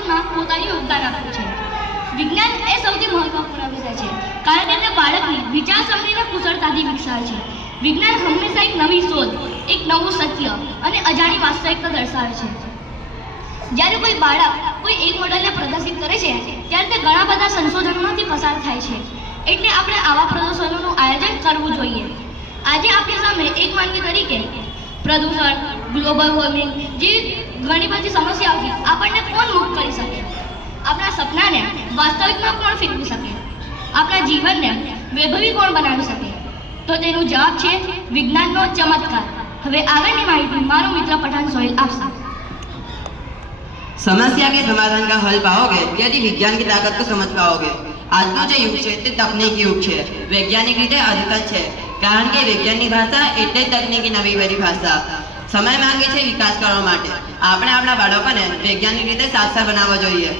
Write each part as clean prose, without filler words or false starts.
સંશોધનમાં પોતાનું યોગદાન આપ્યું છે. વિજ્ઞાન એ સૌથી મહત્વપૂર્ણ વિષય છે કારણ કે તે બાળકની વિચારશક્તિને કુશળતાથી વિકસાવે છે. વિજ્ઞાન હંમેશા એક નવી શોધ, એક નવું સત્ય અને અજાણી વાસ્તવિકતા દર્શાવે છે. જ્યારે કોઈ બાળક કોઈ એક મોડેલને પ્રદર્શિત કરે છે ત્યારે તે ઘણા બધા સંશોધનોમાંથી પસાર થાય છે. એટલે આપણે આવા પ્રદર્શનોનું આયોજન કરવું જોઈએ. આજે આપણી સામે એક માનવી તરીકે પ્રદૂષણ, ગ્લોબલ વોર્મિંગ જેવી ઘણી બધી સમસ્યાઓથી આપણને કોણ મુક્ત કરી શકે? આપણા સપનાને વાસ્તવિકમાં કોણ ફેરવી શકે? આપણા જીવનને વૈભવી કોણ બનાવી શકે? તો તેનો જવાબ છે વિજ્ઞાનનો ચમત્કાર. હવે આગળની માહિતી મારો મિત્ર પઠાણ સોહેલ આપશે. समस्या के समाधान का हल पाओगे यदि विज्ञान की ताकत को समझ पाओगे. આજનો જે યુગ છે તે તકનીકી યુગ છે. વૈજ્ઞાનિક રીતે અદ્ભુત છે કારણ કે વિજ્ઞાનની ભાષા એટલે જ તકનીકી નવી બધી ભાષા. સમય માંગે છે વિકાસ કરવા માટે. આપણે આપણા બાળકોને વૈજ્ઞાનિક રીતે સાક્ષર બનાવવો જોઈએ.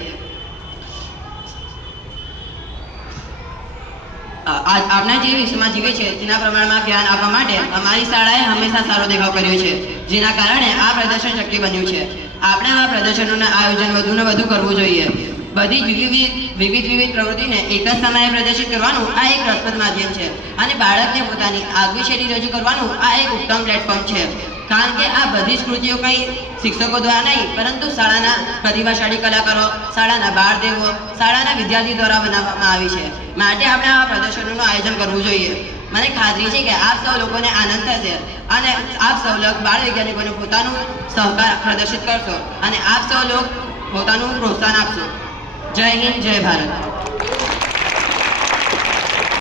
આપણા જે વિશ્વમાં જીવે છે તેના પ્રમાણમાં જ્ઞાન આપવા માટે અમારી શાળાએ હંમેશા સારો દેખાવ કર્યો છે, જેના કારણે આ પ્રદર્શન શક્ય બન્યું છે. આપણે આવા પ્રદર્શનોના આયોજન વધુને વધુ કરવું જોઈએ. બધી વિવિધ પ્રવૃત્તિને એક જ સમયે પ્રદર્શિત કરવાનું આ એક રસપ્રદ માધ્યમ છે અને બાળકને પોતાની આગવી શૈલી રજૂ કરવાનું આ એક ઉત્તમ પ્લેટફોર્મ છે. કારણ કે આ બધી જ કૃતિઓ કંઈ શિક્ષકો દ્વારા નહીં પરંતુ શાળાના પ્રતિભાશાળી કલાકારો, શાળાના બાળદેવો, શાળાના વિદ્યાર્થી દ્વારા બનાવવામાં આવી છે. માટે આપણે આવા પ્રદર્શનોનું આયોજન કરવું જોઈએ. મને ખાતરી છે કે આપ સૌ લોકોને આનંદ થશે અને આપ સૌ લોક બાળ વૈજ્ઞાનિકોને પોતાનું સહકાર પ્રદર્શિત કરશો અને આપ સૌ લોક પોતાનું પ્રોત્સાહન આપશો. જય હિન્દ, જય ભારત.